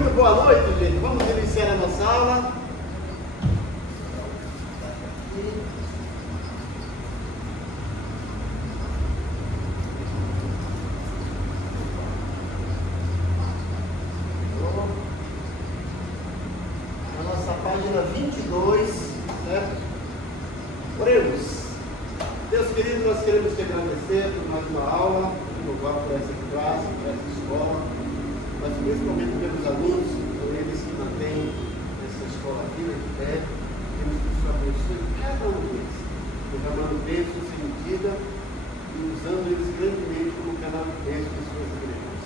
Muito boa noite, gente. Vamos iniciar a nossa aula. Na nossa página 22, certo? Oremos. Deus querido, nós queremos te agradecer por mais uma aula, louvar por essa classe, por essa escola, mas principalmente pelos alunos, por eles que mantêm essa escola firme de pé. Temos que te abençoe cada um deles, derramando bênçãos sem medida e usando eles grandemente como canal de bênçãos em suas igrejas.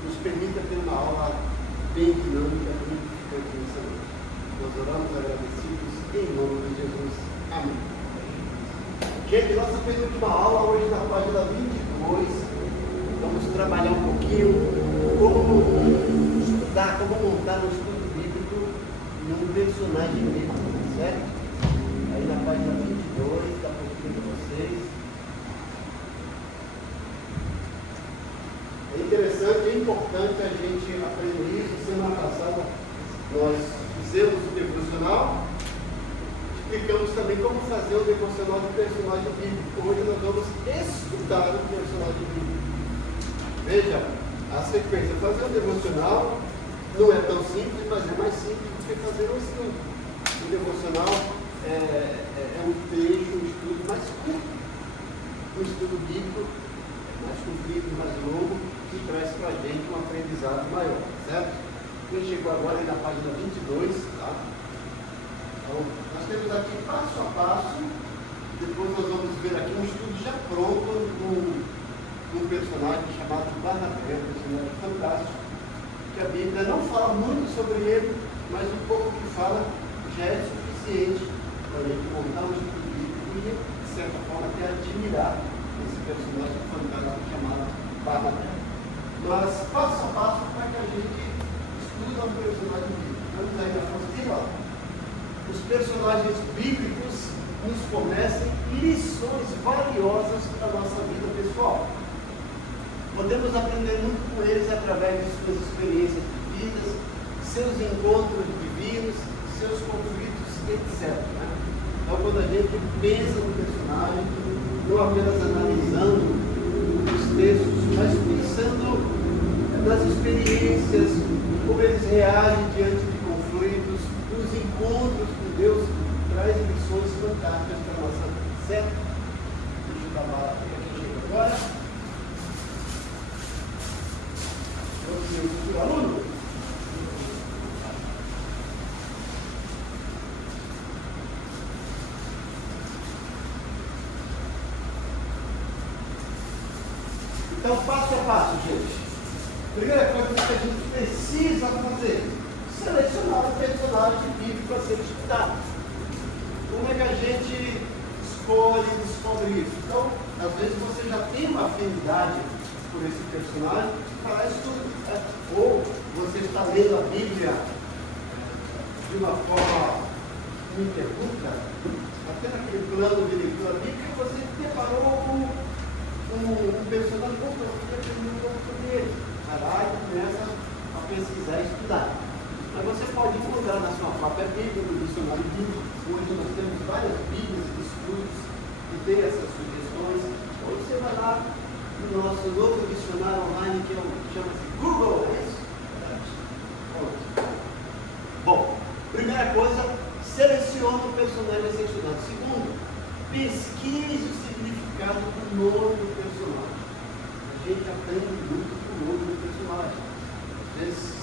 Nos permita ter uma aula bem dinâmica, bem edificante nessa noite. Nós oramos agradecidos em nome de Jesus. Amém. Gente, nossa penúltima aula, hoje na página 22, vamos trabalhar um pouquinho como estudar, como montar um estudo bíblico em um personagem bíblico, certo? Aí na página 22, está pouquinho para vocês. É interessante, é importante a gente aprender isso. Semana passada nós fizemos o devocional. Explicamos também como fazer o devocional de personagem bíblico. Hoje nós vamos estudar o personagem bíblico. Veja, a sequência. Fazer o devocional não é tão simples, mas é mais simples do que fazer um estudo. O devocional é um trecho, um estudo mais curto. O estudo bíblico é mais comprido, mais longo, que traz para a gente um aprendizado maior, certo? Quem chegou agora aí na página 22, tá? Então, nós temos aqui passo a passo, depois nós vamos ver aqui um estudo já pronto de um personagem chamado Barnabé, um personagem fantástico, que a Bíblia não fala muito sobre ele, mas o pouco que fala já é suficiente para a gente montar um estudo bíblico e, de certa forma, até admirar esse personagem fantástico chamado Barnabé. Mas passo a passo para que a gente estuda um personagem bíblico. Vamos aí na apostila. Os personagens bíblicos nos fornecem lições valiosas para a nossa vida pessoal. Podemos aprender muito com eles através de suas experiências de vida, seus encontros divinos, seus conflitos, etc. Então, quando a gente pensa no personagem, não apenas analisando os textos, mas pensando nas experiências, como eles reagem diante de conflitos, os encontros com Deus, traz lições fantásticas para a nossa vida, certo? Deixa eu dar uma aqui agora. Vamos ver o aluno? Então, passo a passo, gente. Primeira coisa que a gente precisa fazer: selecionar o personagem bíblico a ser estudado. Como é que a gente escolhe e descobre isso? Então, às vezes você já tem uma afinidade por esse personagem para estudo, né? Ou você está lendo a Bíblia de uma forma ininterrupta, até naquele plano de leitura bíblica, você deparou um personagem, eu queria aprender um pouco sobre ele. Vai lá e começa a pesquisar e estudar. Mas você pode encontrar na sua própria Bíblia, no dicionário bíblico. Hoje nós temos várias Bíblias de estudos que têm essas sugestões. Ou você vai lá no nosso novo dicionário online, que chama-se Google, é isso? Bom, primeira coisa, selecione o personagem selecionado. Segundo, pesquise o significado do nome do personagem. A gente aprende muito com o nome do personagem. Às vezes,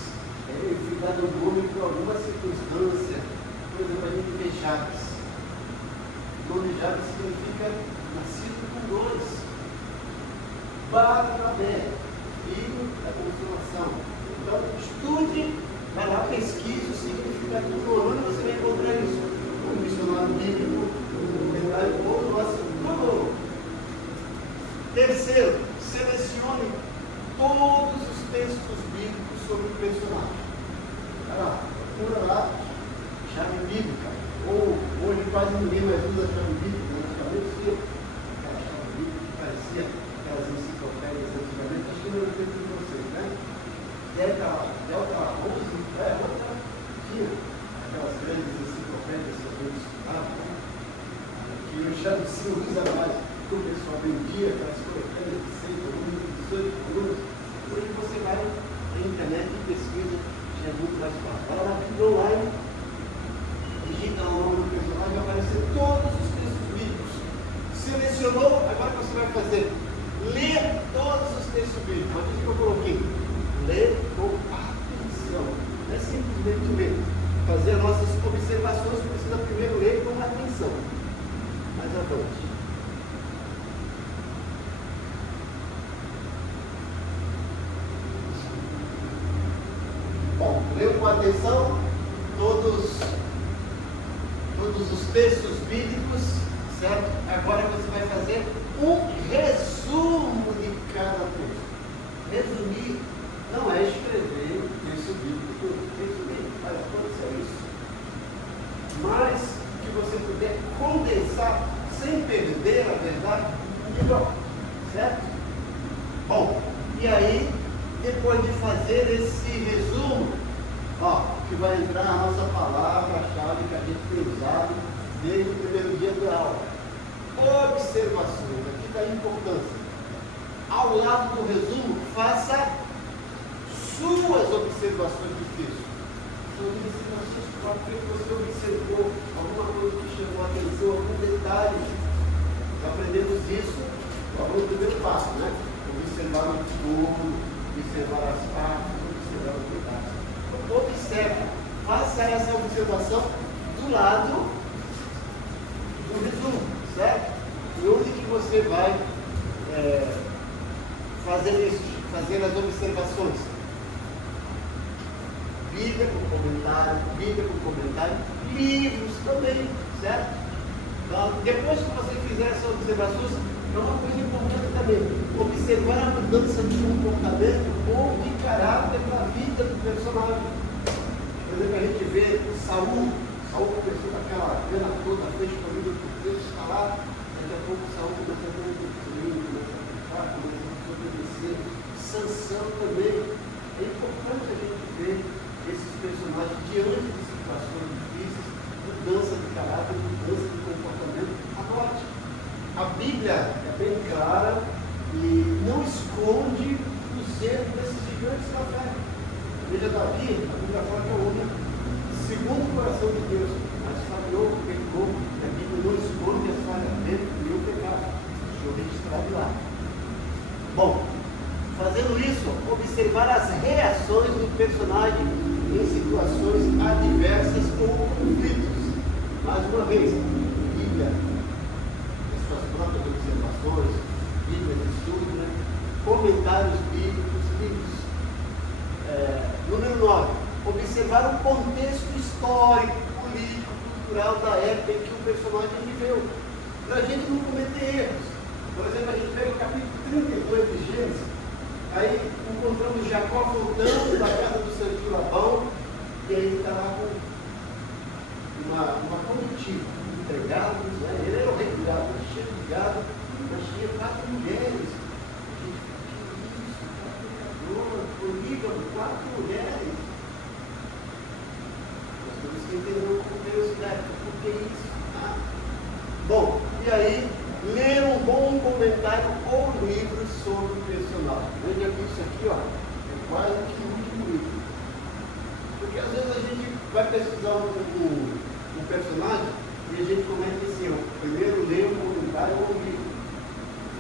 ele foi dado o nome por alguma circunstância. Por exemplo, a gente vê Jabes. O nome Jabes significa nascido com dores. Barnabé, filho da consolação. Então, estude, vai lá, pesquise o significado do nome. Você vai encontrar isso no dicionário bíblico, ou no nosso Google. Terceiro, selecione todos os textos bíblicos sobre o personagem. Vai lá, procura lá, chave bíblica. Ou hoje quase ninguém mais usa a chave bíblica, mas antigamente sim. Aquela chave bíblica que parecia aquelas enciclopédias antigamente, acho que não é o tempo de vocês, né? Delta 11, usa mais, que o pessoal vendia, aquelas coletâneas de 100 volumes, 18 volumes. Hoje você vai na internet e pesquisa, já é muito mais fácil. Vai lá na Bíblia online, digita o nome do personagem, vai aparecer todos os textos bíblicos. Selecionou, agora o que você vai fazer? Ler todos os textos bíblicos. Mas o que eu coloquei? Ler com atenção. Não é simplesmente ler. Fazer as nossas observações, precisa primeiro ler com atenção. Mais avante. Bom, leu com atenção todos os textos bíblicos, certo? Agora você vai fazer um resumo de cada texto. Resumir não é escrever o texto bíblico, resumir, vai acontecer isso. Mas que você puder condensar sem perder a verdade, melhor, certo? Bom, e aí, depois de fazer esse resumo, que vai entrar a nossa palavra-chave que a gente tem usado desde o primeiro dia da aula. Observações, aqui está a importância. Ao lado do resumo, faça suas observações do texto. Suas observações, porque você observou alguma coisa que chamou a atenção, algum detalhe. Aprendemos isso no primeiro passo, né? Observar o todo, observar as partes, observar os detalhes. Observe, faça essa observação do lado do resumo, certo? E onde que você vai fazer as observações? Bíblia com comentário, livros também, certo? Então, depois que você fizer essas observações, é uma coisa importante também, observar a mudança de comportamento ou de caráter na vida do personagem. Por exemplo, a gente vê Saul começou com aquela grana toda, fez escolhida por Deus, está lá, daqui a pouco Saul começa a ter um filho, começa a ficar, começa a obedecer. Sansão também. É importante a gente ver esses personagens diante de situações difíceis, mudança de caráter, mudança de comportamento. Anote. A Bíblia é bem clara e não esconde o zelo desses gigantes da fé. Veja Davi, a Bíblia fala que é o homem segundo o coração de Deus, mas falhou, pecou, e a Bíblia não esconde as falhas dele e o pecado. Deixa eu registrar de lá. Bom, fazendo isso, observar as reações do personagem em situações adversas ou conflitos. Mais uma vez, Bíblia, suas próprias observações, Bíblia de estudo, né? Comentários bíblicos, livros. Número 9, observar o contexto histórico, político, cultural da época em que o personagem viveu, para a gente não cometer erros. Por exemplo, a gente pega o capítulo 32 de Gênesis, aí encontramos Jacó voltando da casa do seu tio Labão, e aí ele está lá com uma comitiva, empregados, né? Ele era o rei do gado, cheio de gado, mas tinha 4 mulheres. Polígamo, 4 mulheres. Nós temos que entender com curiosidade por que isso. Tá? Bom, e aí, ler um bom comentário ou livro sobre o personagem. Veja que isso aqui, é quase que o último livro. Porque às vezes a gente vai pesquisar um personagem e a gente comenta assim, primeiro lê um comentário ou um livro.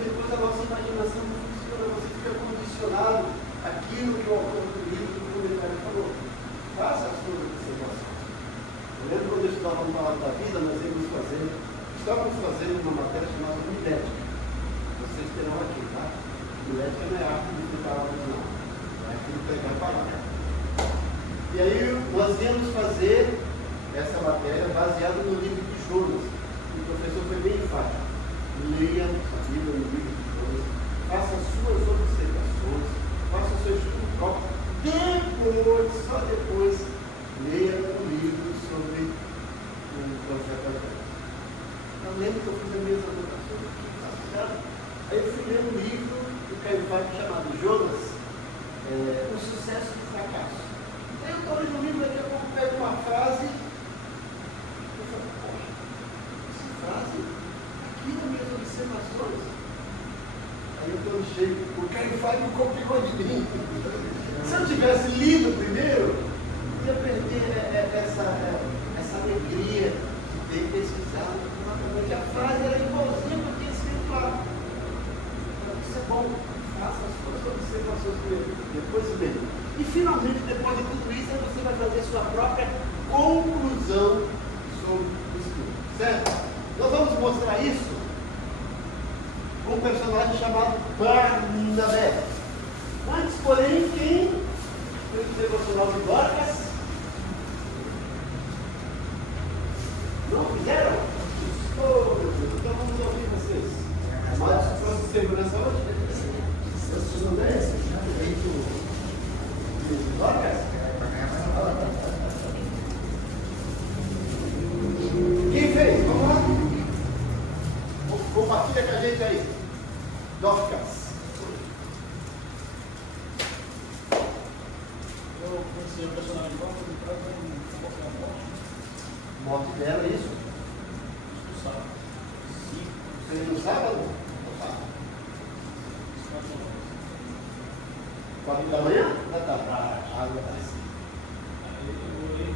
Depois a nossa imaginação não funciona, você fica condicionado àquilo que o autor do livro do comentário falou. Faça as suas observações. Eu lembro quando eu estudava no Palavra da Vida, nós estávamos fazendo uma matéria chamada Milética. Vocês terão aqui, tá? Milética não é arte de palavras, não. É arte de pregar palavras. E aí nós íamos fazer essa matéria baseada no livro de Jonas. O professor foi bem enfático. Leia a Bíblia no livro de Jonas, faça suas observações, faça o seu estudo próprio. Depois, só depois, leia o livro sobre o profeta Jonas. Eu lembro que eu fiz as minhas anotações aqui, certo? Aí eu fui ler um livro do Caio Fábio chamado Jonas, O Sucesso e o Fracasso. Aí eu estou lendo o livro, daqui a pouco pego uma frase, eu falo, poxa, essa frase aqui nas minhas observações. Aí eu quando chego, o Caifás não copiou de mim. Se eu tivesse lido primeiro, ia perder essa alegria de ter pesquisado. Porque a frase era igualzinha do que tinha escrito lá. Isso é bom, faça as suas observações depois mesmo. E finalmente, depois de tudo isso, você vai fazer sua própria conclusão sobre o estudo. Certo? Nós vamos mostrar isso com um personagem chamado Barnabé. Antes, porém, quem fez o devocional de Dorcas? Não fizeram? Oh, meu Deus, então vamos ouvir vocês. Mas para segurança hoje, vocês não descem, Dorcas? Quem fez? Vamos lá? Compartilha com a gente aí. Dorcas. Eu conheci o personagem de Dorcas e traz um pouco da morte. Morte dela, é isso? Isso sabe. Sim. Você não sabe? 4 da manhã? Da tarde. Água da Aí eu olhei,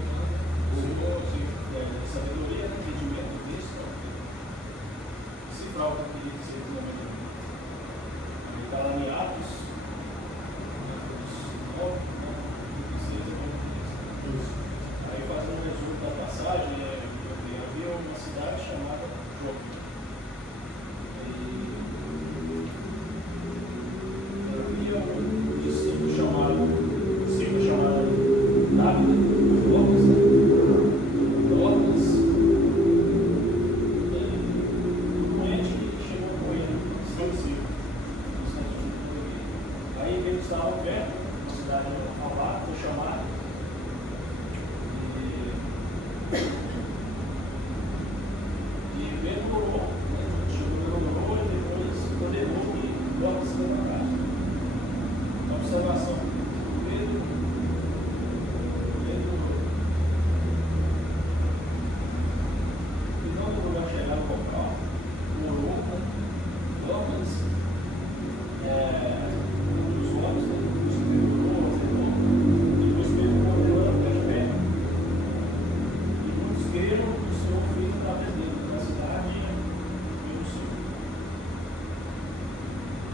sabedoria, entendimento do texto, cifrar o que eu queria dizer fundamentalmente. Ele está lá em Atos, aí fazendo um resumo da passagem, havia uma cidade chamada Jope. Havia um discípulo chamado Dávid, Dorcas, doente que chegou com ele, esquecido. Aí eles estavam perto, na cidade de Alá, foi chamado. E melhorou, chegou e depois ordenou que Dorcas se levantasse. Observação. Pedro e quando o lugar chegar no local, orou, Dorcas, um dos homens, depois Pedro ordenou a ficar de pé. E muitos creram que o Senhor fez para dentro da cidade e no sul.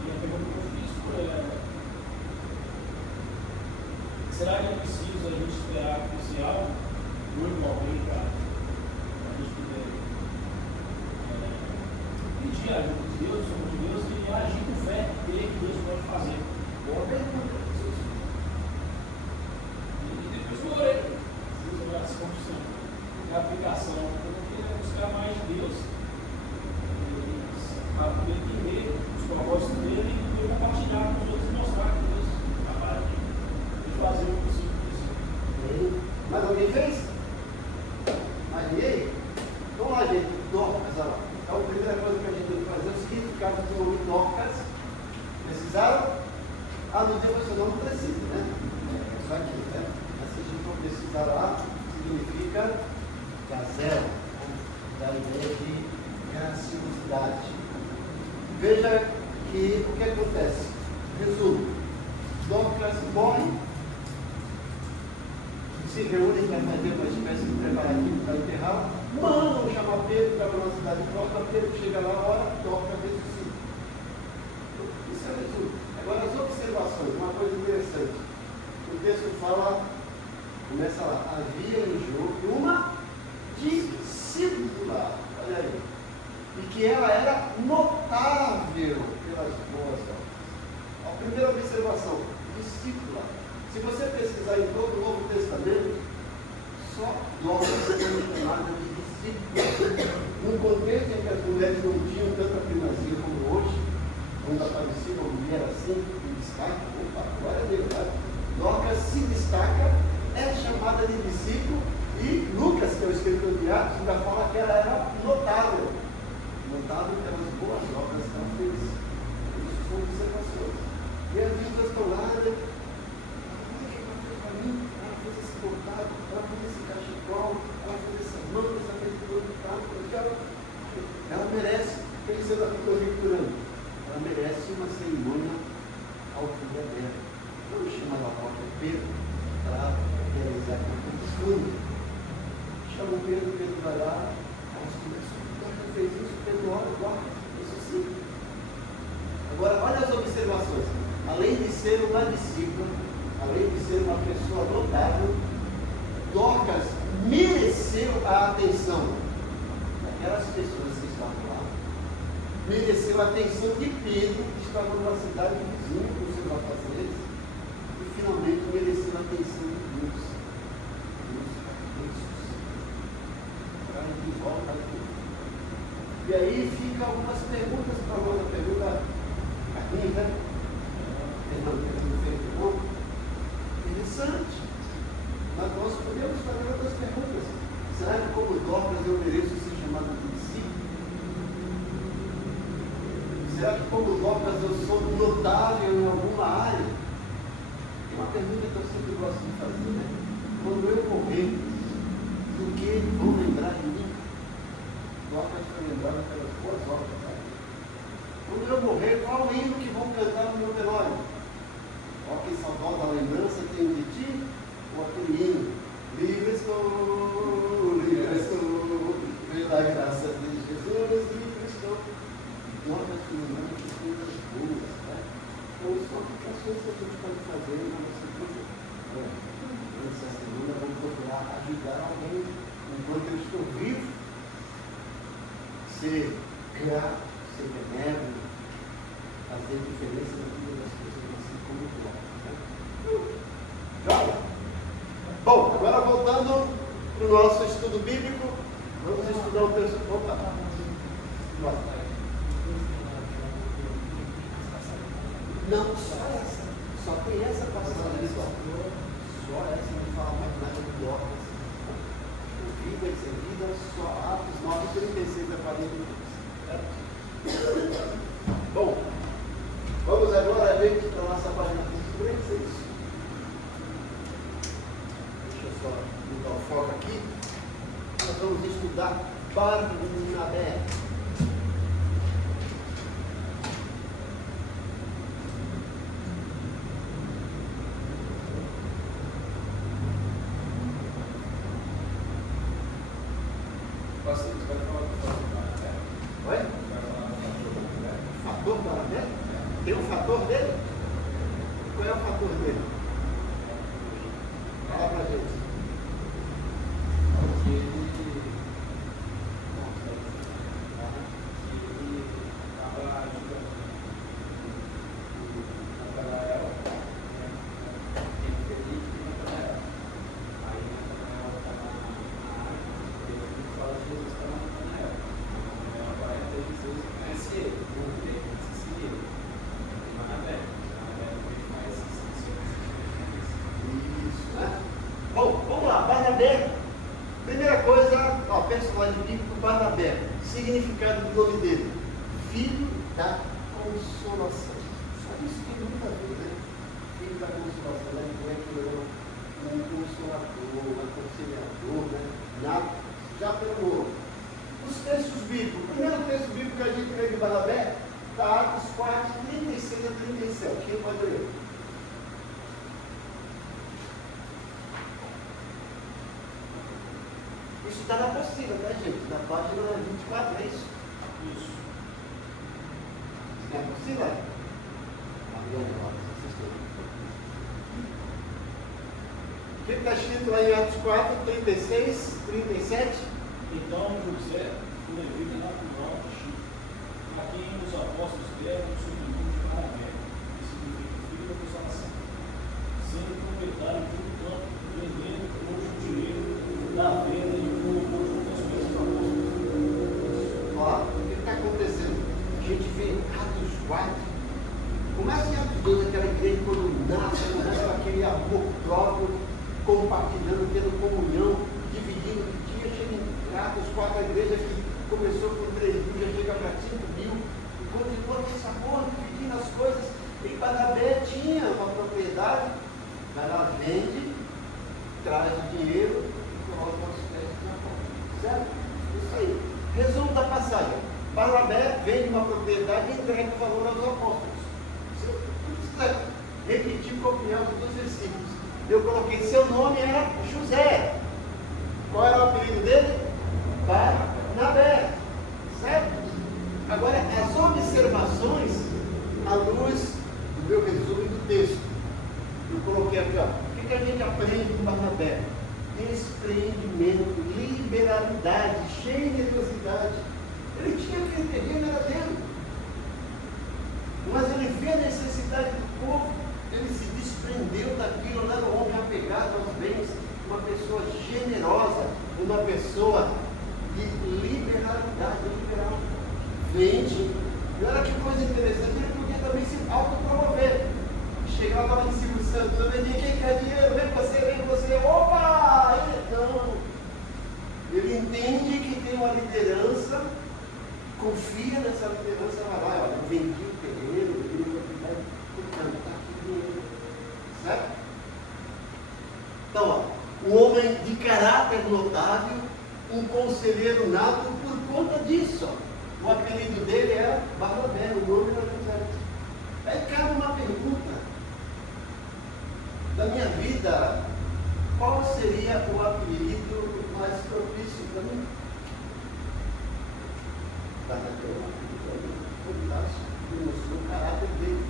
E a pergunta que eu fiz será que é preciso a gente esperar acontecer algo muito alguém para a gente poder pedir a ajuda de Deus, sobre Deus, e agir com fé, crer que Deus pode fazer? Boa pergunta. E depois eu orei. Deus vai essa confissão. É a aplicação. Eu não queria buscar mais de Deus. Para poder entender os propósitos dele e poder compartilhar com os outros e mostrar que Deus é capaz de fazer o possível disso. Mas alguém fez? Aí, vamos lá, gente. Dorcas, olha lá. Então, a primeira coisa que a gente tem que fazer é o seguinte: ficar do nome Dorcas. Precisaram? No devocional não precisa, né? É só aqui, né? Mas se a gente for precisar lá, significa gazela, da ideia de graciosidade. Veja que o que acontece. Resumo: Dorcas morre, se reúnem para fazer uma espécie de preparativo para enterrar, mandam chamar Pedro para uma cidade próxima. Pedro chega lá, ora, Dorcas ressuscita. Isso é o resumo. Agora as observações, uma coisa interessante. O texto fala, começa lá: havia em Jope uma discípula, olha aí, e que ela era notável pelas boas obras. A primeira observação: discípula. Se você pesquisar em todo o Novo Testamento, só Dorcas foi chamada de discípula. Num contexto em que as mulheres não tinham tanta primazia como hoje, quando aparecia uma mulher assim, em destaque, opa, glória a Deus, né? Dorcas se destaca, é chamada de discípulo, e Lucas, que é o escritor de Atos, ainda fala que ela era notável. Notável pelas boas obras que ela fez. Isso são observações. E as pessoas estão lá, né? Ela fez esse bordado, ela fez esse cachecol, ela fez essa manga, essa fez tudo. conjecturando, ela merece uma cerimônia à altura dela. Não chama ela própria Pedro para realizar aquilo que chama o Pedro, Pedro vai lá, elas começam, Pedro fez isso, Pedro olha, guarda, isso sim. Agora, olha as observações. Além de ser uma discípula, além de ser uma pessoa notável, Dorcas mereceu a atenção daquelas pessoas que estavam lá, mereceu a atenção de Pedro, que estava numa cidade vizinha com seus afazeres, e finalmente mereceu a atenção de Deus. De volta aqui. E aí fica algumas perguntas para nós, a pergunta aqui, né? Interessante. Mas nós podemos fazer outras perguntas. Será que como Dorcas eu mereço ser chamado de discípulo? Será que como Dorcas eu sou notável em alguma área? É uma pergunta que eu sempre gosto de fazer, né? Quando eu morrer, do que vão lembrar de mim? Dorcas foi lembrada pelas boas obras, tá? Quando eu morrer, qual o hino que vão cantar no meu velório? Ó, que saudosa lembrança tenho de ti, ou aquele hino, livre estou, pela graça de Jesus, livre estou. Dorcas foi lembrada de coisas boas, tá? Então, são aplicações que a gente pode fazer na nossa vida. Essa semana vamos procurar ajudar alguém enquanto eu estou vivo, ser grato, ser benévolo, fazer diferença na vida das pessoas, assim como tu. Joia? Bom, agora voltando para o nosso estudo bíblico, vamos estudar o texto. Opa! Não, só essa. Só tem essa passagem só. Só essa não fala mais nada de Dorcas. Vida e servida, só Atos 9, 36 a 42. Bom, vamos agora, gente, para a nossa página 36. Deixa eu só mudar o foco aqui. Nós vamos estudar Barnabé. Tem um fator dele? Qual é o fator dele? Fala pra gente. Porque ele estava ajudando Natanael, ele feliz de Natanael. Aí Natanael está na área, ele fala que Jesus está na Natanael. Natanael vai até Jesus e conhece ele, conhece ele. Isso, né? Bom, vamos lá, Barnabé. Primeira coisa, ó, personagem bíblico, Barnabé. Significado do nome dele: filho da consolação. Só isso tem muito a ver, né? Filho da consolação, né? Não é que ele era um consolador, um aconselhador, né? Já pelo os textos bíblicos. O primeiro texto bíblico que a gente lê de Barnabé está Atos 4, 36 a 37. Quem pode ler? Isso está na apostila, tá, gente? Na página 24, é isso? Isso. É a apostila? O que está escrito lá em Atos 4, 36, 37? Então José, o levita natural de Chipre, a quem os apóstolos deram o sobrenome de Barnabé, que significa filho da consolação, sendo proprietário de um campo, vendendo hoje o dinheiro da venda e colocou junto às coisas dos apóstolos. Ó, o que está acontecendo? A gente vê Atos 4, começa em Atos 2, aquela igreja quando nasce, começa com aquele amor próprio, compartilhando, tendo comunhão, dividindo o dia, chega em Atos 4, a igreja que começou com 3 mil, já chega para 5 mil, e continua com esse amor, dividindo as coisas. E Barnabé tinha uma propriedade, vai lá, vende, traz o dinheiro e coloca os pés na conta. Certo? Isso aí. Resumo da passagem. Barnabé vende uma propriedade e entrega o valor aos apóstolos. Você não precisa repetir o copião dos versículos. Eu coloquei, seu nome era José. Qual era o apelido dele? Barnabé. Certo? Agora, as observações à luz do meu resumo do texto. Eu coloquei aqui, ó. O que a gente aprende com Barnabé? Desprendimento, liberalidade, generosidade. Ele tinha aquele terreno, era dele. Mas ele vê a necessidade do povo, ele se desprendeu daquilo, não era um homem apegado aos bens, uma pessoa generosa, uma pessoa de liberalidade, liberal. Vende, e olha que coisa interessante, ele podia também se autopromover. Chegar lá em Silvio Santos, eu vendi, quem quer dinheiro? Vem você, opa! Não. Ele entende que tem uma liderança, confia nessa liderança, vai lá, olha, eu vendi o terreno, eu vendi a propriedade, portanto, está aqui dinheiro. Certo? Então, ó, um homem de caráter notável, um conselheiro nato por conta disso. Ó. O apelido dele era Barnabé, o nome era José. Aí cabe uma pergunta. Da minha vida, qual seria o apelido mais propício para mim? Barnabé é um apelido fantástico, demonstrou o caráter dele.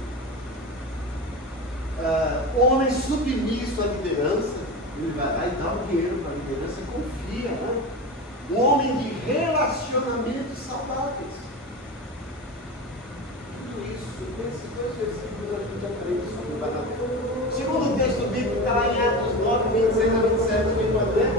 Homem submisso à liderança, ele vai lá e dá o dinheiro para a liderança, confia, né? Um homem de relacionamentos saudáveis. Tudo isso, com esses dois versículos a gente aprende sobre o Barnabé. Segundo o texto bíblico, está lá em Atos 9, 26 a 27, quem pode ler?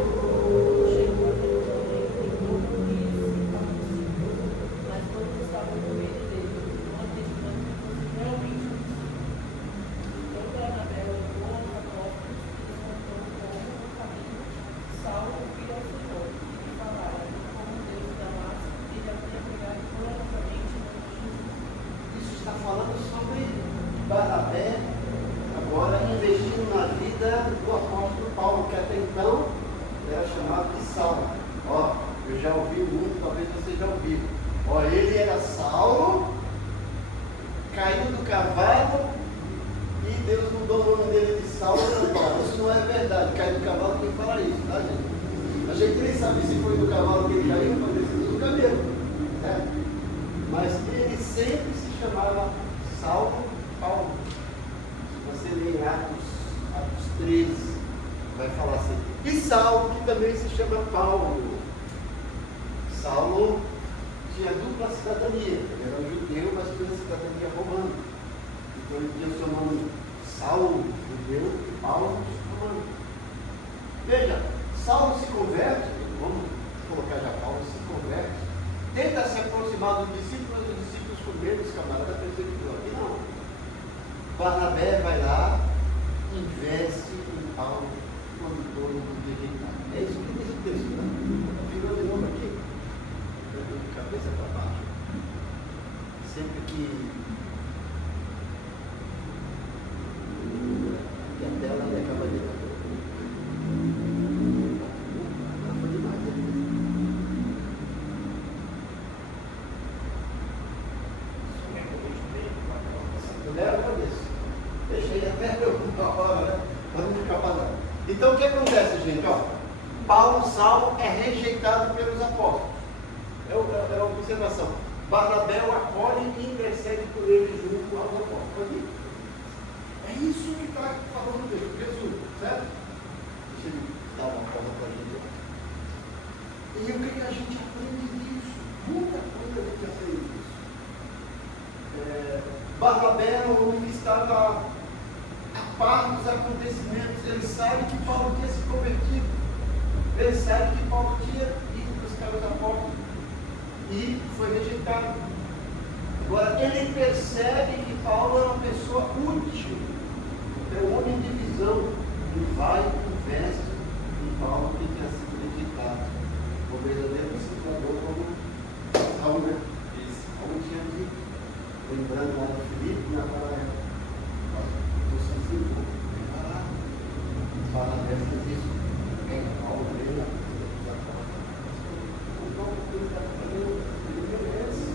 Barnabé vai lá, investe em Paulo quando todo mundo rejeitado. É isso que diz o texto, né? Virou de novo aqui, de cabeça para baixo. Sempre que a tela acaba de dar. Foi demais, né? Então o que acontece, gente? Paulo, Saulo é rejeitado pelos apóstolos. É uma observação. Barnabé o acolhe e intercede por ele junto aos apóstolos. É isso que está falando Deus, Jesus, certo? Deixa ele dar uma pausa para a gente. E o que a gente aprende disso? Muita coisa a gente aprende disso. Barnabé é um homem que estava a par dos acontecimentos. Ele sabe que Paulo tinha se convertido. Ele sabe que Paulo tinha ido buscar os apóstolos e foi rejeitado. Agora, ele percebe que Paulo é uma pessoa útil, é um homem de visão. Ele vai e investe em Paulo que tinha sido rejeitado. O verdadeiro discipulador, como Saulo, né? Como tinha dito, lembrando lá do Filipe, na Paraíba. Você se for preparado. Fala dessa disso. Paulo veio na coisa dos apóstolos. O Paulo ele merece.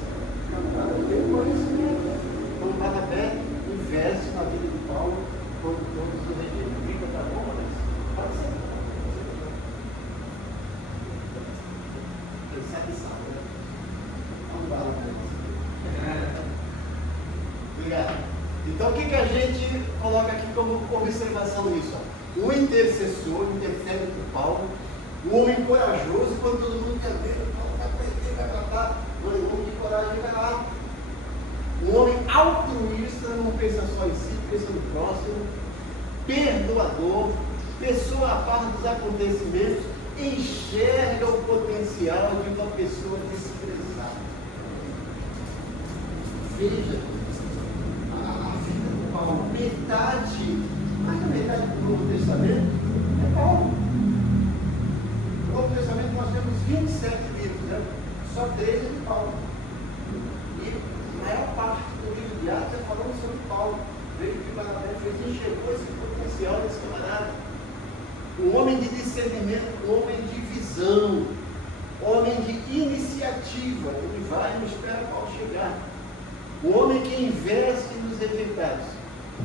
chegar. Então, o que a gente coloca aqui como observação nisso? O intercessor intercede por Paulo, o homem corajoso, quando todo mundo quer ver, Paulo vai prender, vai matar, o homem de coragem vai lá. Um homem altruísta, não pensa só em si, pensa no próximo, perdoador, pessoa a par dos acontecimentos, enxerga o potencial de uma pessoa desprezada. Veja, a vida de Paulo, mais da metade do Novo Testamento é Paulo. No Novo Testamento nós temos 27 livros, né? Só 13 de Paulo. E a maior parte do livro de Atos é falando sobre Paulo. Veja o que Barnabé fez, enxergou esse potencial desse camarada. Um homem de discernimento, um homem de visão, homem de iniciativa. Ele vai e não espera Paulo chegar. Um homem que investe nos rejeitados.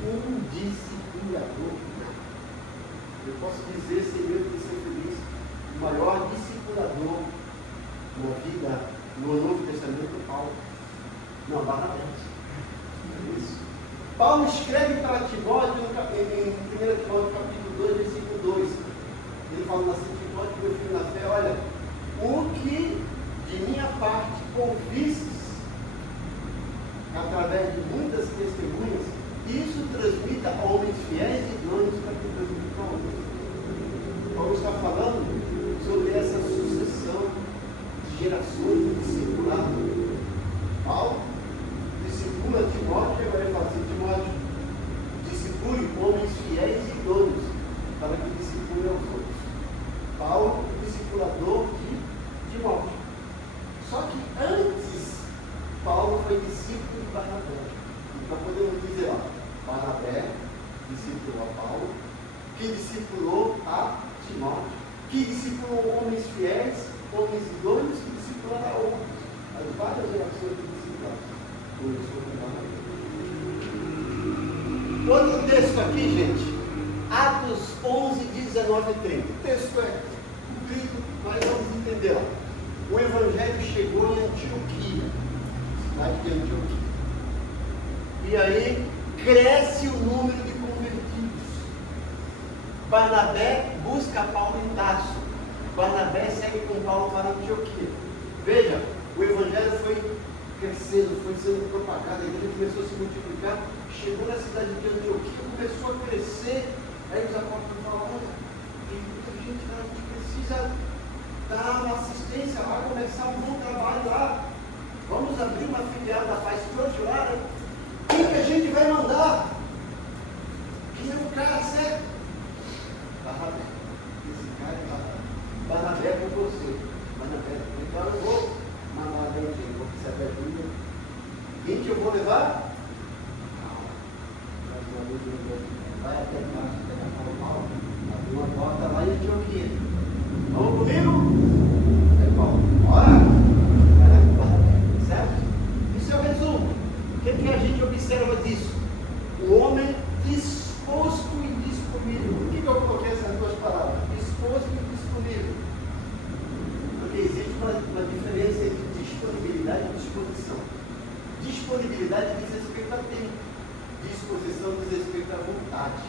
Um discipulador. Eu posso dizer, sem medo de ser feliz, o maior discipulador na vida, no Novo Testamento é Paulo. Não, Barnabé. É isso. Paulo escreve para Timóteo em 1 Timóteo capítulo 2, versículo 2. Ele fala assim: Timóteo, meu filho na fé, olha, o que de minha parte ouvistes através de muitas testemunhas, isso transmita a homens fiéis e idôneos para que transmitam a outros. Paulo está falando sobre essa sucessão de gerações de discipulado. Paulo discipula Timóteo, agora ele fala assim: Timóteo, discipule homens fiéis e idôneos para que discipule aos outros. Paulo, discipulador de Timóteo. Só que antes, Paulo foi discípulo de Barnabé. Então podemos dizer, Barnabé discipulou a Paulo, que discipulou a Timóteo, que discipulou homens fiéis, homens idôneos, que discipularam a outros. As várias gerações de discipulados. Outro texto aqui, gente, Atos 11, 19 e 30. O texto é comprido, mas vamos entender lá. O Evangelho chegou em Antioquia, cidade de Antioquia. E aí cresce o número de convertidos. Barnabé busca Paulo em Tarso. Barnabé segue com Paulo para Antioquia. Veja, o Evangelho foi crescendo, foi sendo propagado, a igreja começou a se multiplicar, chegou na cidade de Antioquia, começou a crescer. Aí os apóstolos falaram: olha, tem muita gente lá, a gente precisa dar uma assistência lá, começar um bom trabalho lá. Vamos abrir uma filial da Paz Church lá, né? Quem que a gente vai mandar? Quem é o cara certo? Barnabé. Esse cara é Barnabé. Barnabé é com você. Barnabé. Então eu vou mandar alguém, vou precisar de ajuda. Quem que eu vou levar? Vai até Tarso, pegar Paulo, abrir uma porta lá em Antioquia. Vamos comigo? É Paulo. Bora! Certo? Isso é o resumo. O que a gente observa disso? O homem disposto e disponível. Por que eu coloquei essas duas palavras? Disposto e disponível. Porque existe uma diferença entre disponibilidade e disposição. Disponibilidade diz respeito a tempo. Disposição diz respeito à vontade.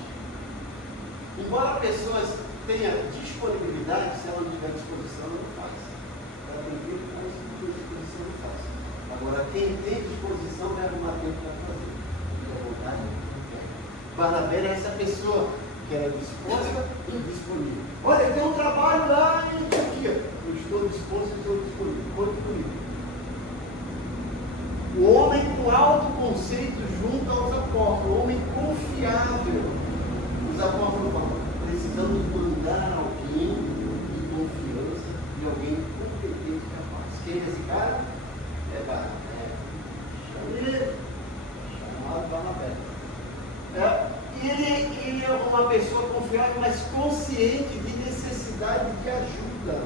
Embora a pessoa tenha disponibilidade, se ela não tiver disposição, ela não faz. Ela tem tempo, mas se não tem disposição, não faz. Agora, quem tem disposição vai arrumar tempo para fazer. E a vontade não quer. Barnabé era essa pessoa que era disposta e disponível. Olha, tem um trabalho lá em Antioquia. Eu estou disposto e estou disponível. Conte comigo. O homem com alto conceito junto aos apóstolos, o homem confiável. Os apóstolos falam: precisamos mandar alguém de confiança e alguém competente e capaz. Quem é esse cara? É Barnabé. Chamado Barnabé. Ele é uma pessoa confiável, mas consciente de necessidade de ajuda.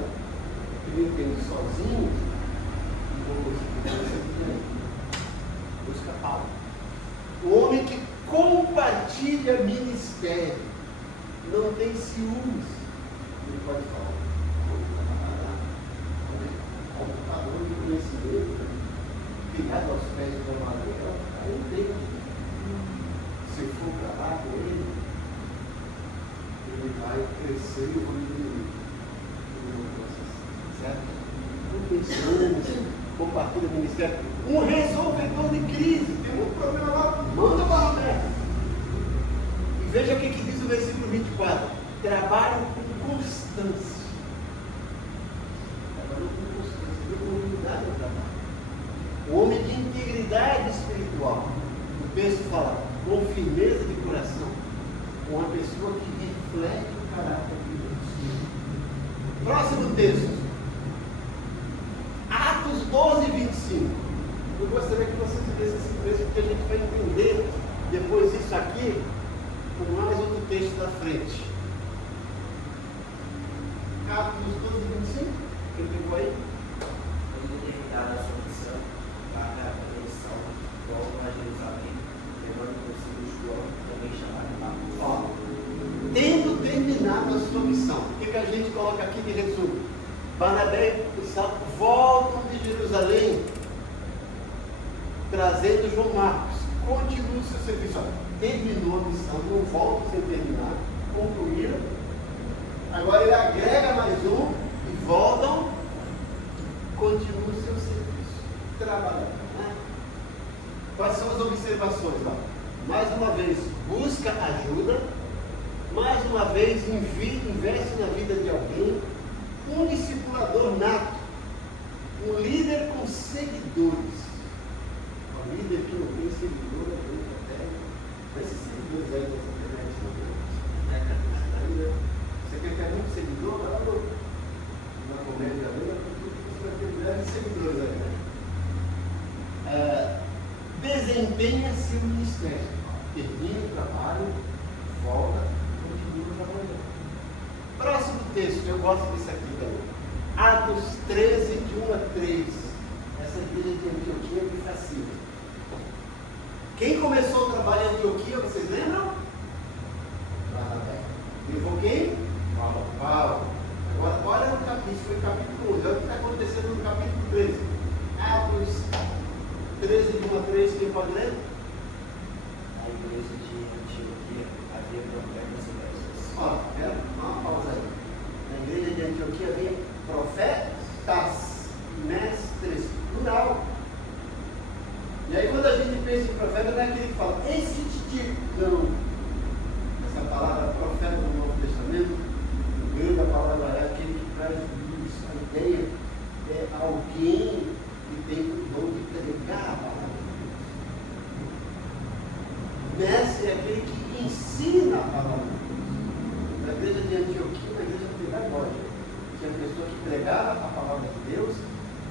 Ele entende sozinho e vou conseguir. Busca Paulo. O homem que compartilha ministério, não tem ciúmes. Ele pode falar: computador de conhecimento, criado aos pés da madeira, aí não tem. quer um resolvedor de crise. Tem um problema lá, manda Barnabé. E veja o que diz o versículo 24: trabalham com constância. Trabalham com constância, de comunidade no trabalho. O homem de integridade espiritual. O texto fala, com firmeza de coração. Uma pessoa que reflete o caráter de Deus. Próximo texto. Atos 12, 25. Eu gostaria que vocês lessem esse texto, porque a gente vai entender depois isso aqui com mais outro texto da frente. Atos 12, 25. Quem pegou aí? Quando terminada a sua missão, para a redenção, voltam a Jerusalém, levando consigo João, também chamado Marcos. Tendo terminado a sua missão, o que a gente coloca aqui de resumo? Barnabé e Saulo voltam de Jerusalém, trazendo João Marcos. Continua o seu serviço. Terminou a missão, não volta sem terminar, concluíram. Agora ele agrega mais um e voltam, continua o seu serviço, trabalhando. Né? Quais são as observações lá? Mais uma vez, busca ajuda. Mais uma vez, investe na vida de alguém. Um discipulador nato. Um líder com seguidores. Um líder que não tem seguidor, esses seguidores aí da internet não. Você quer ter muito seguidor? Vai lá na comédia ali, você vai ter milhares de seguidores aí. Desempenha seu ministério. Termina o trabalho, volta. Próximo texto, eu gosto disso aqui também. Atos 13, de 1 a 3. Essa igreja de Antioquia é de fascina. Quem começou o trabalho em Antioquia, vocês lembram? Barnabé. Levou quem? Paulo. Agora, olha no capítulo, foi o capítulo 11. Olha o que está acontecendo no capítulo 13. Atos 13, de 1 a 3. Quem pode ler? A igreja de Antioquia havia profetas e mestres. Ó, dá uma pausa aí. Na igreja de Antioquia havia profetas, mestres, plural. E aí quando a gente pensa em profeta, não é aquele que fala, eis que te digo. Não. Essa palavra profeta no Novo Testamento, o grego da palavra é aquele que traz luz. A ideia é alguém que tem o dom de pregar a palavra. Mestre é aquele que ensina a palavra de Deus. Na igreja de Antioquia, uma igreja pedagógica. Tinha pessoas que pregavam a palavra de Deus,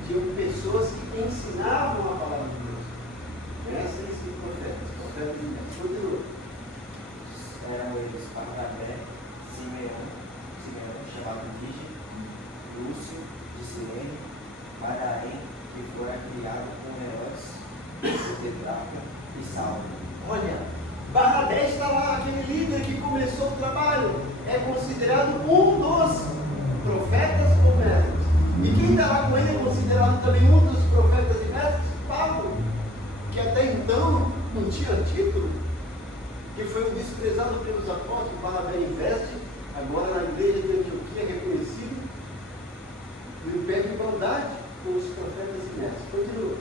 tinham pessoas que ensinavam a palavra de Deus. Mestres e profetas. Profetas e mestres. Continua. Eram eles Barnabé, Simeão, chamado Níger, Lúcio, de Cirene, Manaém, que fora criado com Herodes, o tetrarca, e Saulo. Olha, Barnabé está lá, aquele líder que começou o trabalho, é considerado um dos profetas ou mestres. E quem está lá com ele é considerado também um dos profetas e mestres? Paulo, que até então não tinha título, que foi um desprezado pelos apóstolos. Barnabé investe, agora na igreja de Antioquia é reconhecido, e o pé de igualdade com os profetas e mestres. Continua.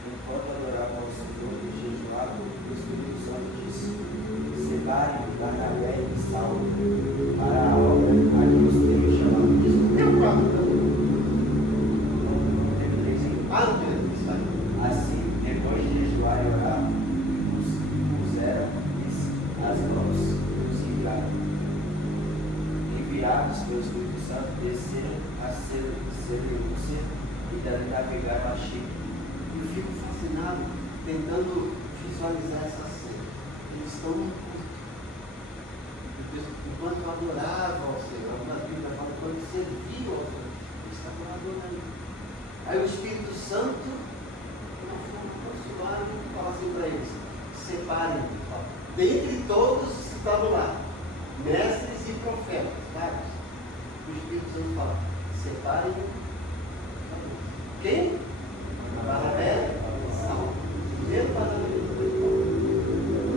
Enquanto adoravam ao Senhor e jejuavam, o Espírito Santo disse: separem Barnabé e Saulo para a obra a que os tenho chamado. Isso é um quadro. Assim, depois de jejuar e orar, puseram as mãos e os enviaram. Enviados pelo Espírito Santo, desceram a Seleucia e dali navegaram a Chipre. Eu fico fascinado tentando visualizar essa cena. Eles estão enquanto adoravam ao Senhor, a Bíblia fala quando serviam ao Senhor, eles estavam adorando. Aí o Espírito Santo, na forma consular, fala assim para eles: separem. Dentre todos que estavam lá, mestres e profetas, vários. O Espírito Santo fala: separem. Quem? Barnabé, Saulo. Primeiro Barnabé,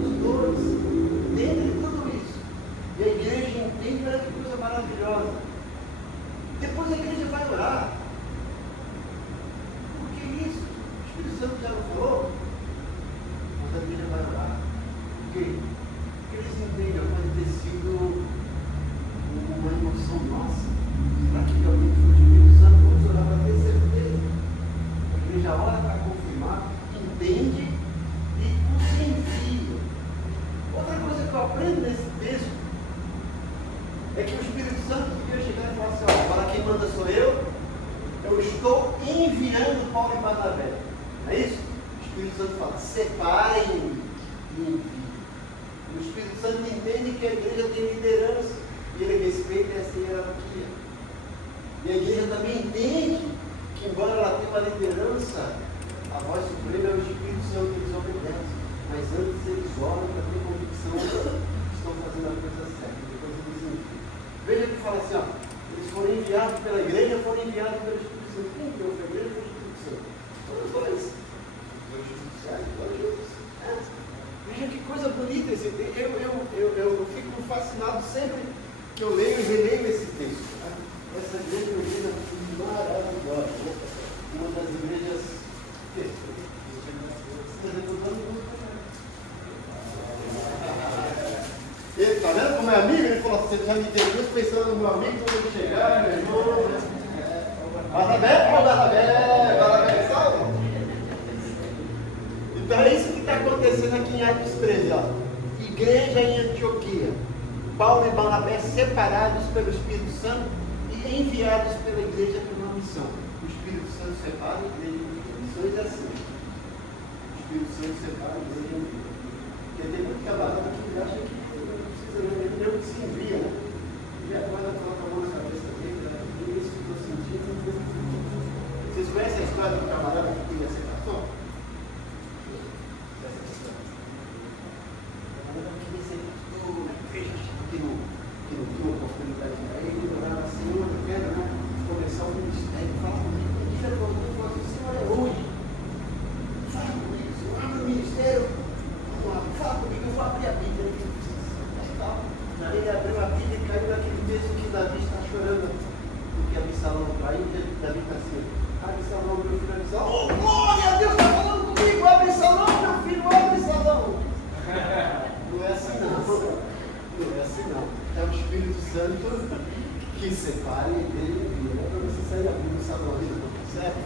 os dois, dentro de tudo isso. E a igreja entende, olha que coisa maravilhosa. Depois a igreja vai orar. Por que isso? quê? Porque eles entendem, pode ter sido uma emoção nossa. Será que realmente foi o Espírito Santo? Vamos orar para ter certeza. A igreja ora para confirmar, entende e os envia. Outra coisa que eu aprendo nesse texto é que o Espírito Santo podia chegar e falar assim: olha, agora quem manda sou eu estou enviando Paulo e Barnabé. Não é isso? O Espírito Santo fala: separem e enviem. O Espírito Santo entende que a igreja tem liderança e ele respeita essa hierarquia. E a igreja também entende que, embora ela tenha uma liderança, a voz suprema é o Espírito Santo, eles obedecem. Mas antes eles oram para ter convicção que estão fazendo a coisa certa. Depois eles enviam. Veja que fala assim: ó, eles foram enviados pela igreja, foram enviados pelo Espírito Santo. Quem deu foi a igreja ou foi o Espírito Santo? Foram os dois. Dois judiciais, dois juntos. Veja que coisa bonita esse texto. Eu fico fascinado sempre que eu leio e releio esse texto. Essa igreja é uma igreja maravilhosa, né? Uma das igrejas. Ele está vendo como é amigo? Ele falou assim: você já me deu Deus pensando no meu amigo quando ele chegar, meu irmão. Barnabé, salve. Então é isso que está acontecendo aqui em Atos 13, ó. Igreja em Antioquia. Paulo e Barnabé separados pelo Espírito Santo e enviados pela igreja para uma missão. O Espírito Santo separa a igreja e envia. Missões é assim. O Espírito Santo separa a igreja e envia. Porque tem muito camarada que acha que não precisa nem que se envia, né? E agora coloca a mão na cabeça dele, e isso que eu senti. Vocês conhecem a história do camarada que queria ser pastor? Que não tinha oportunidade de ir, ele orava: Senhor, eu quero começar o ministério, fala comigo. Ele já falou: Senhor, é hoje. Fala comigo, Senhor, abre o ministério. Fala comigo, eu vou abrir a Bíblia. Ele abriu a Bíblia e caiu naquele texto que Davi está chorando, porque Absalão caiu, e Davi está assim: Absalão, meu filho, Absalão. Oh, glória a Deus, está falando comigo, Absalão, meu filho, Absalão. Não é assim não. Não é assim não. É o Espírito Santo que separa e ele envia. Não é para você sair abrindo o salão ali, não, certo?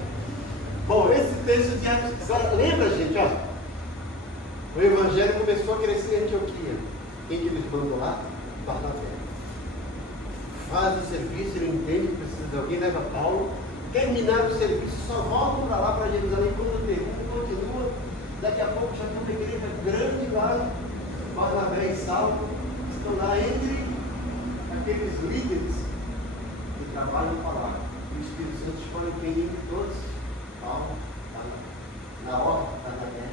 Bom, esse texto de Atos. Agora, lembra, gente, ó. O Evangelho começou a crescer em Antioquia. Quem que eles mandam lá? Barnabé. Faz o serviço, ele entende que precisa de alguém, leva Paulo. Terminaram o serviço, só voltam para lá, para Jerusalém. Quando continua, daqui a pouco já tem uma igreja grande lá. Barnabé e Saulo estão lá entre aqueles líderes que trabalham para lá. O Espírito Santo escolhe quem entre todos? Paulo, na ordem, Barnabé.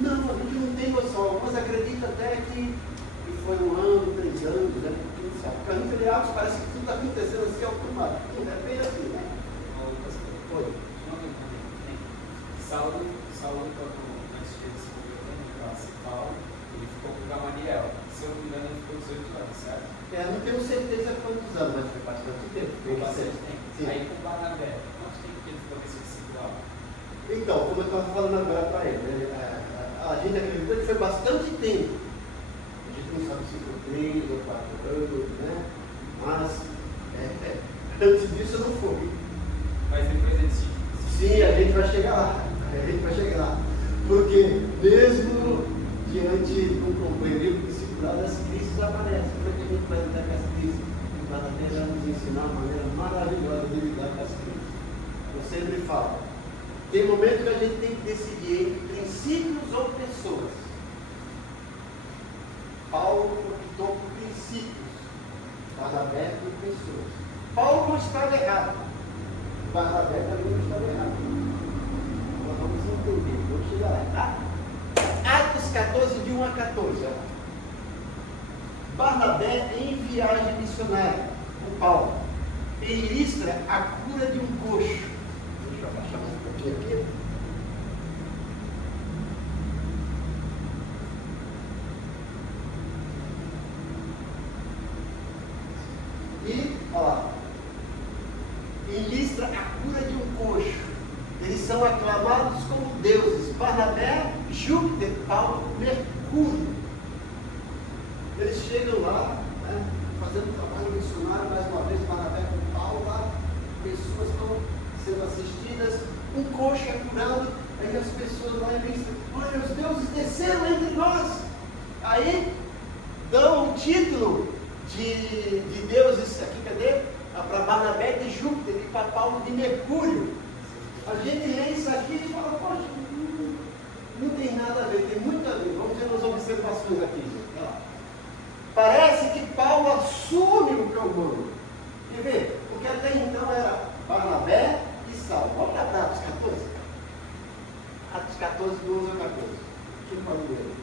Não, a gente não tem noção. Alguns acreditam até que foi 1 ano, 3 anos, né? Quem sabe? Porque a gente lê Atos, parece que tudo está acontecendo assim automático. Não é bem assim, né? Foi. Saulo, quando antes de ele se converter em Paulo, ele ficou com Gamaliel. Se eu não me engano, ele ficou 18 anos, certo? Não tenho certeza quantos anos, mas foi bastante tempo. Foi bastante tempo. Sim. Aí com Barnabé, quanto tempo que ele ficou nesse discípulo? Então, como eu estava falando agora para ele, a gente acredita que foi bastante tempo. A gente não sabe se foi 3 ou 4 anos, né? Mas antes disso não foi. Mas depois ele se... Sim, a gente vai chegar lá. Porque mesmo diante do período discipulado, as crises aparecem. Como é que a gente vai lidar com as crises? O Barnabé vai nos ensinar uma maneira maravilhosa de lidar com as crises. Eu sempre falo, tem momento que a gente tem que decidir entre princípios ou pessoas. Paulo optou por princípios, Barnabé por pessoas. Paulo não estava errado, Barnabé também não estava errado. Nós vamos entender, vamos chegar lá, tá? Atos 14, de 1 a 14. Ó. Barnabé em viagem missionária com Paulo. Em Listra, a cura de um coxo. Deixa eu abaixar mais um pouquinho aqui. E, olha lá. Em Listra, a cura de um coxo. Eles são aclamados como deuses. Barnabé, Júpiter, Paulo, Mercúrio. Eles chegam lá, né, fazendo um trabalho missionário, mais uma vez, Barnabé com Paulo lá, pessoas estão sendo assistidas, um coxo é curado, aí as pessoas lá dizem, olha, os deuses desceram entre nós. Aí dão o título de deuses aqui, cadê? Para Barnabé de Júpiter e para Paulo de Mercúrio. A gente lê isso aqui e fala, poxa, não tem nada a ver, tem muito a ver. Vamos ver as observações aqui. Olha lá. Parece que Paulo assume o comando. Quer ver? Porque até então era Barnabé e Saulo. Vamos lá para Atos 14. Atos 14, 12 a 14. Quem pode ler?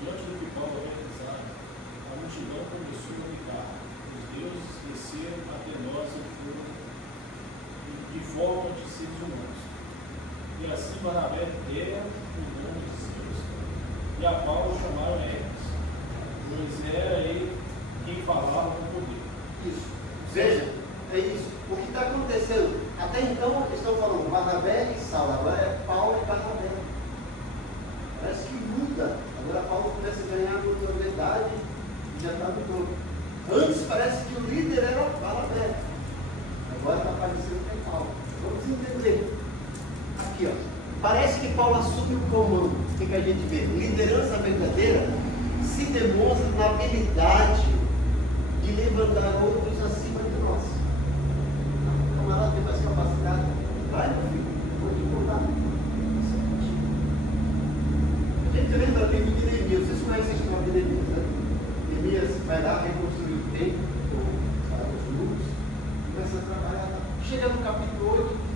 Diante do que Paulo havia realizado, a multidão começou a gritar: os deuses desceram até nós em forma de seres humanos. E assim Barnabé deram o nome de Zeus. E a Paulo chamaram Hermes, pois era ele quem falava com poder. Isso. Veja, é isso. O que está acontecendo? Até então eles estão falando Barnabé e Saulo, agora é Paulo e Barnabé. Parece que muda. Agora Paulo começa a ganhar notoriedade e já está mudando. Antes parece que o líder era Barnabé. Agora está parecendo que é Paulo. Vamos entender. Aqui, ó. Parece que Paulo assume o comando. O que a gente vê? Liderança verdadeira se demonstra na habilidade de levantar outros acima de nós. O camarada tem mais capacidade. Vai, meu filho, vou te contar. A gente lembra bem do Neemias. Vocês conhecem a história de Neemias, né? Neemias vai lá reconstruir o templo, os muros, começa a trabalhar. Chega no capítulo 8,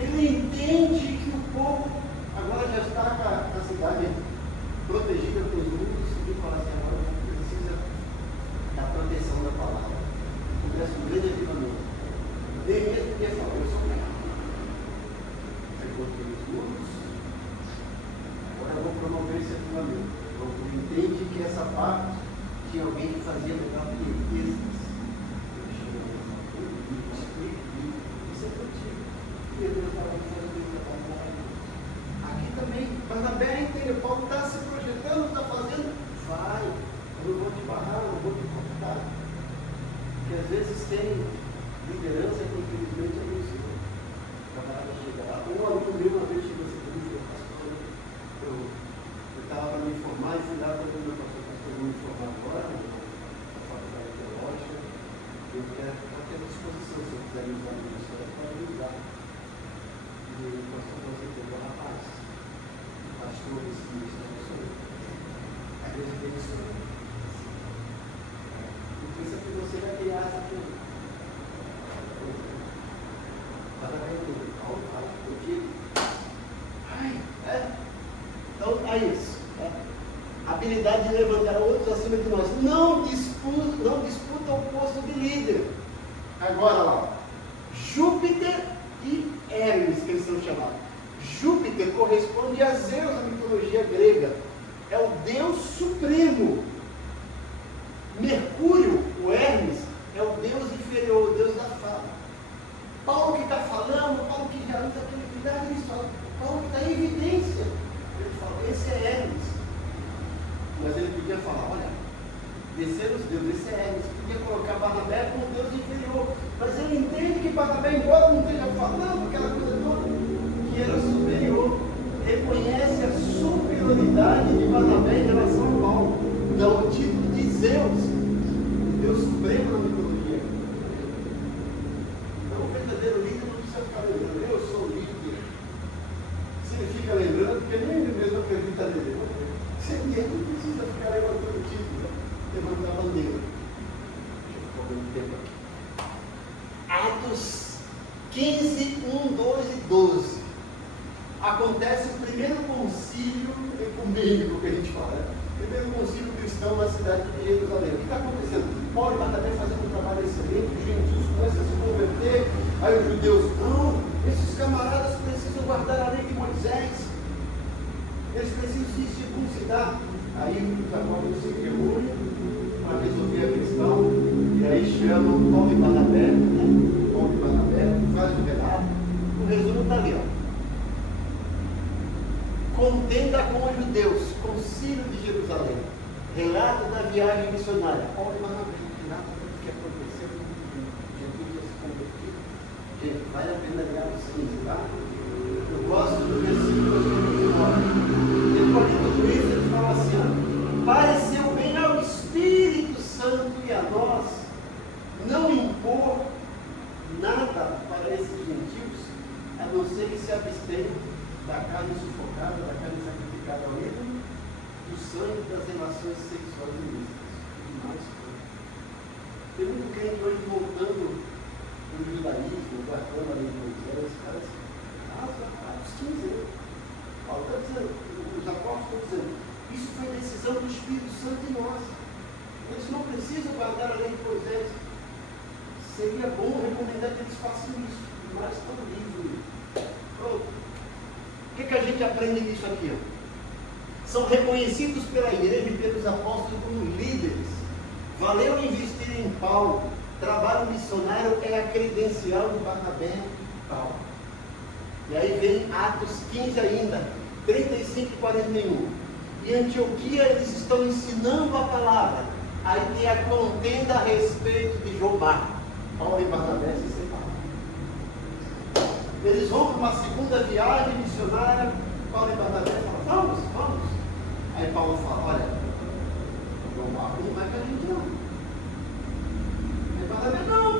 ele entende que o povo agora já está com a cidade protegida pelos muros e fala assim, agora precisa da proteção da palavra. Começa um grande avivamento. Neemias podia falar, eu sou o cara. Reconstruir os muros, agora eu vou promover esse avivamento. Então, entende que essa parte tinha alguém que fazia melhor que ele. Aqui também, Barnabé entende, Paulo está se projetando, está fazendo, vai, eu não vou te barrar, eu não vou te cortar. Porque às vezes tem liderança que infelizmente é isso. O camarada chega lá, um aluno meu uma vez chegou assim para mim e falou, pastor, eu estava para me formar e fui lá para o meu pastor, eu vou me formar agora, na faculdade teológica, eu quero ter à disposição, se eu quiser me usar na história, pode me usar. E o pastor falou assim, rapaz, pastor desse ministério sou eu. A igreja dele sou eu. Não pensa que você vai criar essa coisa. Mas a gente tem Paulo fala, eu digo. Então, é isso. A habilidade de levantar outros acima de nós. Não disputa o posto de líder. Agora lá, Júpiter e Hermes, que eles são chamados. Júpiter corresponde a Zeus na mitologia grega. É o Deus supremo. Mercúrio, o Hermes, é o Deus inferior, o Deus da fala. Paulo que está falando, Paulo que já usa aquele cuidado, ele fala, Paulo que está em evidência. Ele fala, esse é Hermes. Mas ele podia falar, olha, descer os deuses, esse é Hermes. Podia colocar Barnabé como Deus inferior. Mas ele entende que Barnabé, embora não esteja falando aquela coisa toda, que era superior, reconhece a superioridade de Barnabé em relação a Paulo. Dá o título de Zeus, Deus supremo na mitologia. Então o verdadeiro líder não precisa ficar lembrando, eu sou o líder. Se ele fica lembrando, porque nem ele mesmo acredita nele. Se ele não precisa ficar levantando o título, levantar a bandeira. Deixa eu ficar um tempo aqui. Atos 15, 1, 2 e 12. Acontece o primeiro concílio ecumênico que a gente fala. O primeiro concílio cristão na cidade de Jerusalém. O que está acontecendo? Paulo e Barnabé fazendo um trabalho excelente, os gentios começam a se converter, aí os judeus, não, esses camaradas precisam guardar a lei de Moisés, eles precisam se circuncidar. Aí os apóstolos se reúnem para resolver a questão, e aí chamam Paulo e Barnabé, faz o relato, o resumo está ali, ó. contenda com os judeus, concílio de Jerusalém, relato da viagem missionária. Olha, relato do que aconteceu quando Jesus tinha se convertido. Gente, vale a pena ler os 15, tá? Eu gosto do versículo 29. Depois de tudo isso, ele fala assim, ó, pareceu bem ao Espírito Santo e a nós não impor nada para esses gentios, a não ser que se abstenham da carne sufocada, da carne sacrificada ao ídolo, do sangue das relações sexuais ilícitas. E mais coisa. Tem muito crente hoje voltando do judaísmo, guardando a lei de Moisés, os caras Atos 15. Paulo está dizendo, os apóstolos estão dizendo, isso foi decisão do Espírito Santo em nós. Eles não precisam guardar a lei de Moisés. Seria bom recomendar que eles façam isso, mas estão livres. Pronto. O que a gente aprende nisso aqui? Ó? São reconhecidos pela igreja e pelos apóstolos como líderes. Valeu investir em Paulo. Trabalho missionário é a credencial do Barnabé e Paulo. E aí vem Atos 15 ainda, 35 e 41. Em Antioquia eles estão ensinando a palavra. Aí tem a contenda a respeito de João Marcos. Paulo e Barnabé se separam. Eles vão para uma segunda viagem missionária. Paulo e Barnabé falam, vamos. Aí Paulo fala, olha, João Marcos não vai com a gente não. Aí Barnabé não.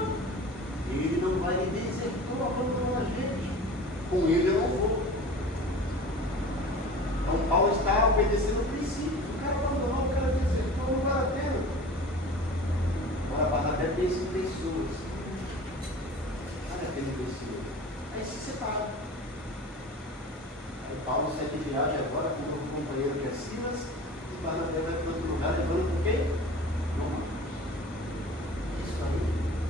Ele não vai me dizer que estou abandonando a gente. Com ele eu não vou. Então Paulo está obedecendo o princípio. O cara abandonou, o cara desertou, não vale a pena. Agora Barnabé pensa em pessoas. Vale a pena pessoas. Aí se separa. Aí Paulo sai de viagem agora com um novo companheiro que é Silas. E Barnabé vai para outro lugar levando com quem? Não. Isso aí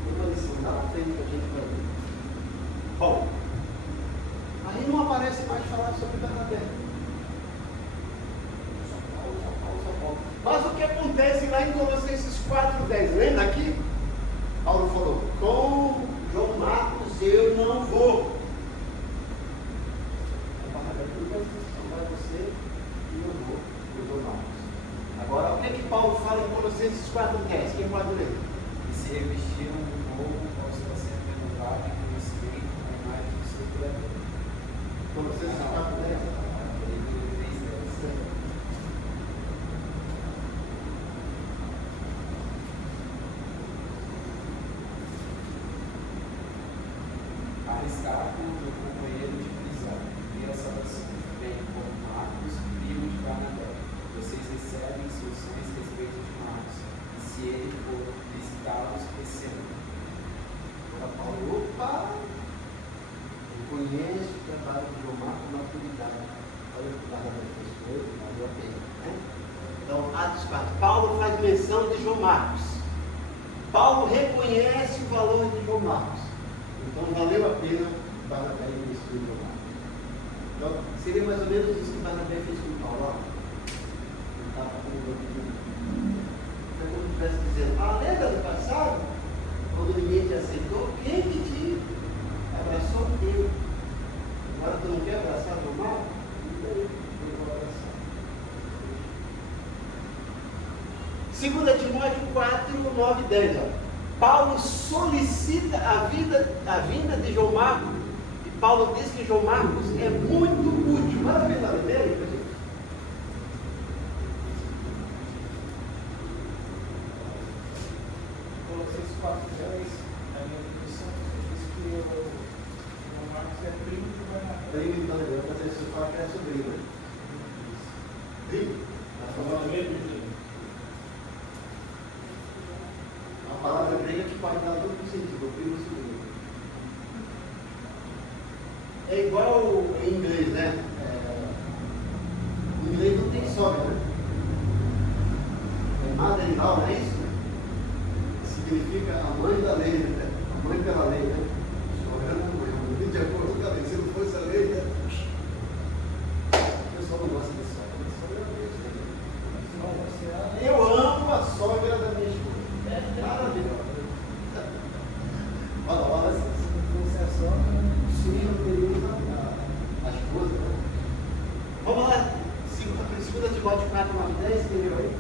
é uma lição lá na frente que a gente vai ver. Bom. Aí não aparece mais falar sobre Barnabé. São Paulo. Mas o que acontece lá em Colossenses 4:10? Lembra aqui? Paulo falou, com João Marcos eu não vou. Barnabé não vai você e eu vou com João Marcos. Agora, o que Paulo fala em Colossenses 4:10? Quem pode ler? E se revestiram de novo, como está sendo renovado em conhecimento, a imagem do seu Criador. Colossenses 4:10. Aristarco, meu companheiro de prisão, e a salvação, bem como Marcos, primo de Barnabé. Vocês recebem instruções a respeito de Marcos, e se ele for visitá-los, recebam. Opa! Conhece o trabalho de João Marcos na atividade. Olha o que o Barnabé fez com ele, valeu a pena. Né? Então, Atos 4. Paulo faz menção de João Marcos. Paulo reconhece o valor de João Marcos. Então, valeu a pena Barnabé investir em João Marcos. Então, seria mais ou menos isso que Barnabé fez com Paulo. Ó. Ele estava com o outro de Foi como se estivesse dizendo, lembra do passado? Quando ninguém te aceitou, quem que te abraçou? Eu. Agora tu não quer abraçar o mal? Eu vou abraçar. 2 Timóteo 4, 9 e 10. Ó. Paulo solicita a vinda de João Marcos. E Paulo diz que João Marcos é muito útil. Vale a pena ler, gente? Colossenses 4:10, a minha definição diz que o João Marcos é primo de Barnabé. Primo, então, eu vou fazer isso falar que é sobrinho, né? Primo? A palavra grega que pode dar duplo sentido, primo e sobrinho. É igual em inglês, né? Em inglês não tem sogra, né? É mother-in-law, não é isso? Significa a mãe da lei, né? A mãe pela lei, né? Sogra não é, de acordo com a lei. Se não fosse a lei, né? O pessoal não gosta de sogra. Sogra é a lei. Eu amo a sogra da minha esposa. É maravilhosa. Olha, se não fosse a sogra, sim, eu teria a esposa, né? Vamos lá. 2 Timóteo 4, 9, 10. Quem leu aí?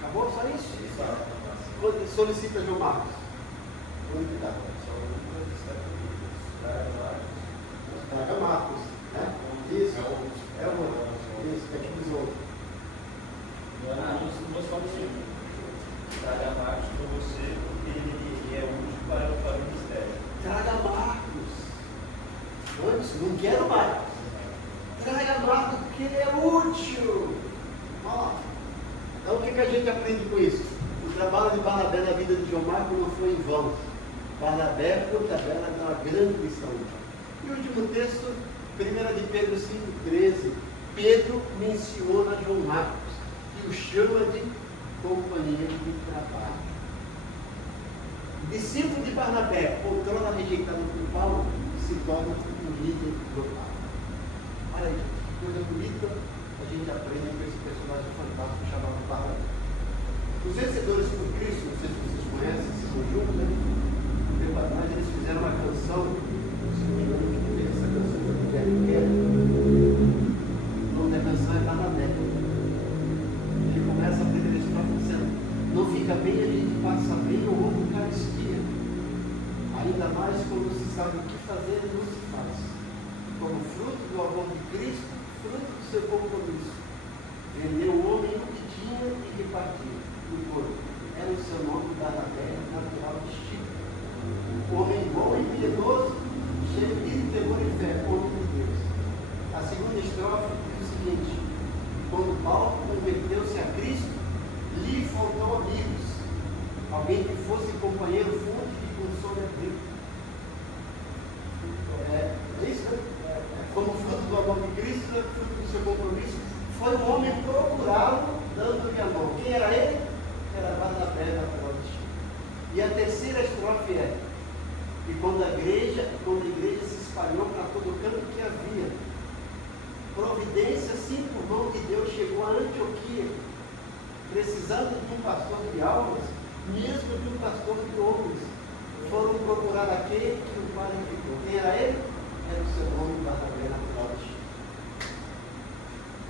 Acabou só isso? Solicita João Marcos. Onde que está? Traga Marcos, né? Isso. É o outro. Isso, que é tipo os outros. Traga Marcos para você, porque ele é útil para o ministério. Traga Marcos. Antes, não quero Marcos. Traga Marcos porque ele é útil. Olha lá. Então o que a gente aprende com isso? O trabalho de Barnabé na vida de João Marcos não foi em vão. Barnabé, por tabela, dá uma grande lição. E o último texto, 1 de Pedro 5,13. Pedro menciona João Marcos e o chama de companheiro de trabalho. Discípulo de Barnabé, outrora rejeitado por Paulo, se torna um líder global. Olha aí, que coisa bonita a gente aprende com esse personagem fantástico chamado Barnabé. Os vencedores por Cristo, não sei se vocês conhecem, se são juntos, né? Um tempo atrás eles fizeram uma canção, se não me engano, quem fez essa canção foi o Gary Kerr. O nome da canção é Barnabé. Ele começa a primeira estrofe dizendo: não fica bem, a gente passa bem ou outra carestia. Ainda mais quando se sabe o que fazer e não se faz. Como fruto do amor de Cristo, fruto do seu compromisso. Vendeu o homem o que tinha e repartiu. Era o seu nome Barnabé, natural de Chico. Homem bom e piedoso, cheio de temor e fé, homem de Deus. A segunda estrofe diz o seguinte: quando Paulo converteu-se a Cristo, lhe faltou amigos, alguém que fosse companheiro, fonte de consolo e abrigo. É isso, né? Como fruto do amor de Cristo, fruto do seu compromisso, foi um homem procurá-lo, dando-lhe a mão. Quem era ele? Era Barnabé da Ponte. E a terceira estrofe é: e quando a igreja se espalhou para todo canto que havia, providência, sim, por mão de Deus, chegou a Antioquia, precisando de um pastor de almas, mesmo de um pastor de homens. Foram procurar aquele que o qualificou. Quem era ele? Era o seu nome, Barnabé da Ponte.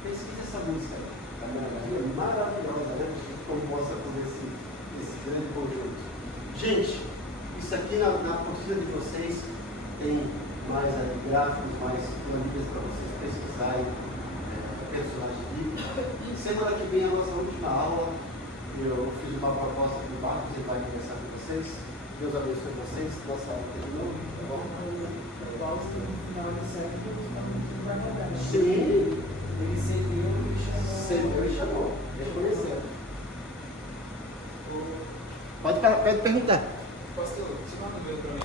Pesquisa essa música. É maravilhosa, né? Composta por esse grande conjunto. Gente, isso aqui na apostila de vocês tem mais gráficos, mais planilhas para vocês pesquisarem personagens bíblicos. Semana que vem, a nossa última aula, eu fiz uma proposta para o Marcos, ele vai conversar com vocês. Deus abençoe vocês. Nossa aula terminou, tá bom? Sim. Ele cedeu e chamou. Reconheceu. Pode perguntar. Pastor, você manda o meu para mim.